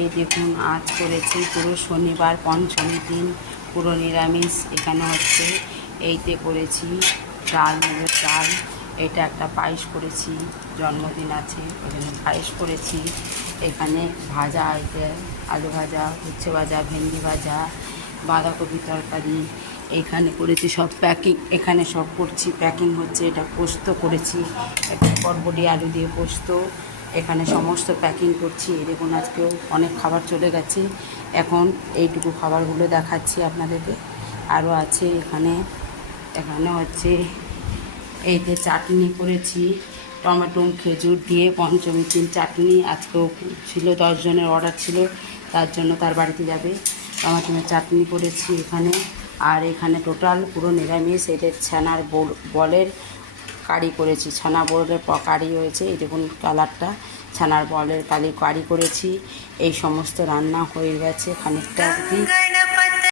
এই দেখুন আজ করেছি পুরো শনিবার পঞ্চমী দিন, পুরো নিরামিষ। এখানে হচ্ছে এইতে করেছি ডাল, মুগের ডাল, এটা একটা পায়েস করেছি, জন্মদিন আছে এখানে পায়েস করেছি। এখানে ভাজা আইতে আলু ভাজা, উচ্ছে ভাজা, ভেন্ডি ভাজা, বাঁধাকপি তরকারি এখানে করেছি সব প্যাকিং। এখানে সব করছি প্যাকিং হচ্ছে। এটা পোস্ত করেছি, এটা বরবটি আলু দিয়ে পোস্ত, এখানে সমস্ত প্যাকিং করছি। এই দেখুন আজকেও অনেক খাবার চলে গেছে, এখন এইটুকু খাবারগুলো দেখাচ্ছি আপনাদেরকে। আরও আছে এখানে। এখানে হচ্ছে এইতে চাটনি করেছি, টমেটো খেজুর দিয়ে পঞ্চমীর দিন চাটনি। আজকেও ছিল 10 জনের অর্ডার ছিল, তার জন্য তার বাড়িতে যাবে। টমেটোর চাটনি করেছি এখানে। আর এখানে টোটাল পুরো নিরামিষ। এদের ছানার বলের কারি করেছি, ছানা বলের কারি হয়েছে। এই দেখুন কালারটা, ছানার বলের কারি করেছি। এই সমস্ত রান্না হয়ে গেছে খানিকটা অবধি।